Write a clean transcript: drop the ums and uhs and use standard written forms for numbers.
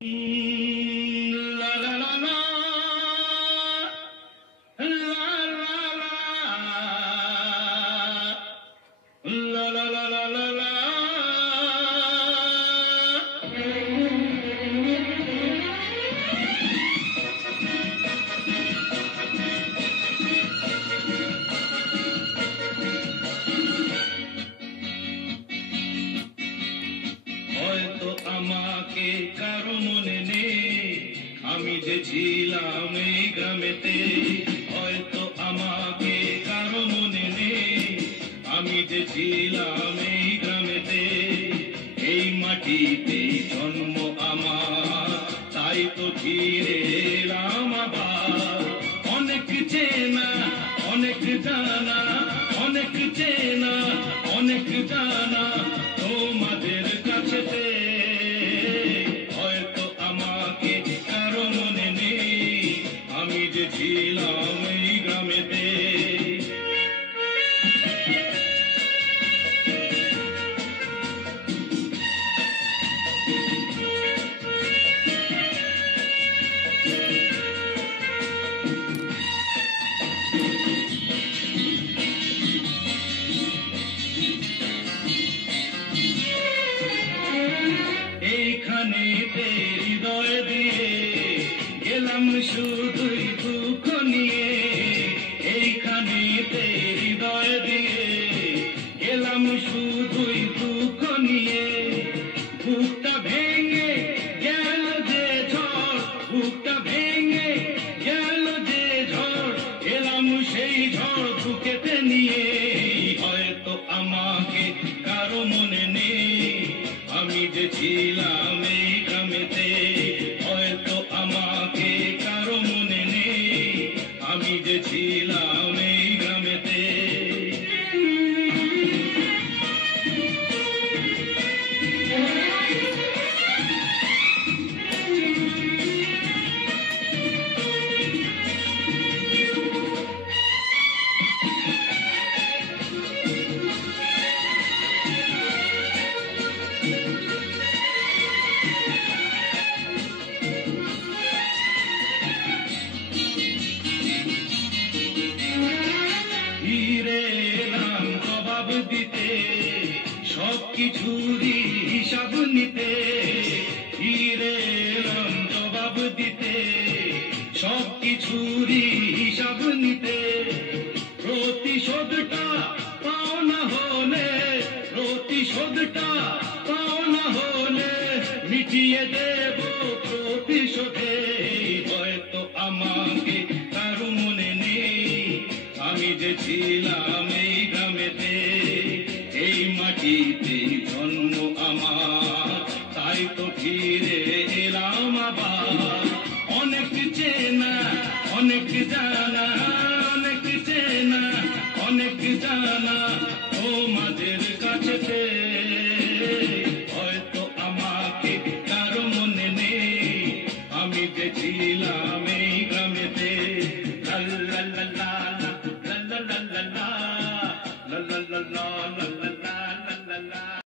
La la la la, la la la, la la la la la. হয়তো আমাকে কারো মনে নেই, আমি যে ছিলাম এই গ্রামেতে। হয়তো আমাকে কারো মনে নেই, আমি যে ছিলাম এই গ্রামেতে। এই মাটিতে জন্ম আমার, তাই তো ফিরে এলাম আবার। অনেক চেনা, অনেক জানা, অনেক চেনা, অনেক জানা তোমাদের কাছেতে। হয়তো আমাকে কারো মনে নেই, আমি যে ছিলাম এই গ্রামেতে। এইখানেতে হৃদয় দিয়ে গেলাম শুধুই দুঃখ নিয়ে। এইখানেতে হৃদয় দিয়ে গেলাম শুধুই দুঃখ নিয়ে। বুকটা ভেঙে গেল যে ঝড়, বুকটা ভেঙে গেল যে ঝড়, এলাম সেই ঝড় বুকেতে নিয়ে। হয়তো আমাকে কারো মনে নেই, আমি যে ছিলাম এই গ্রামেতে। হয়তো আমাকে কারো মনে নেই, আমি যে ছিলাম এই গ্রামেতে। ফিরে এলাম জবাব দিতে, সবকিছুরই হিসাব নিতে। ফিরে এলাম জবাব দিতে, সবকিছুরই হিসাব নিতে। প্রতিশোধটা পাওনা হলে, প্রতিশোধটা পাওনা হলে মিটিয়ে দেব প্রতিশোধে। হয়তো আমাকে কারো মনে নেই, আমি যে ছিলাম এই গ্রামেতে। এই মাটিতে জন্ম আমার, তাই তো ফিরে এলাম আবার। অনেক চেনা, অনেক জানা, অনেক চেনা, অনেক জানা তোমাদের কাছেতে।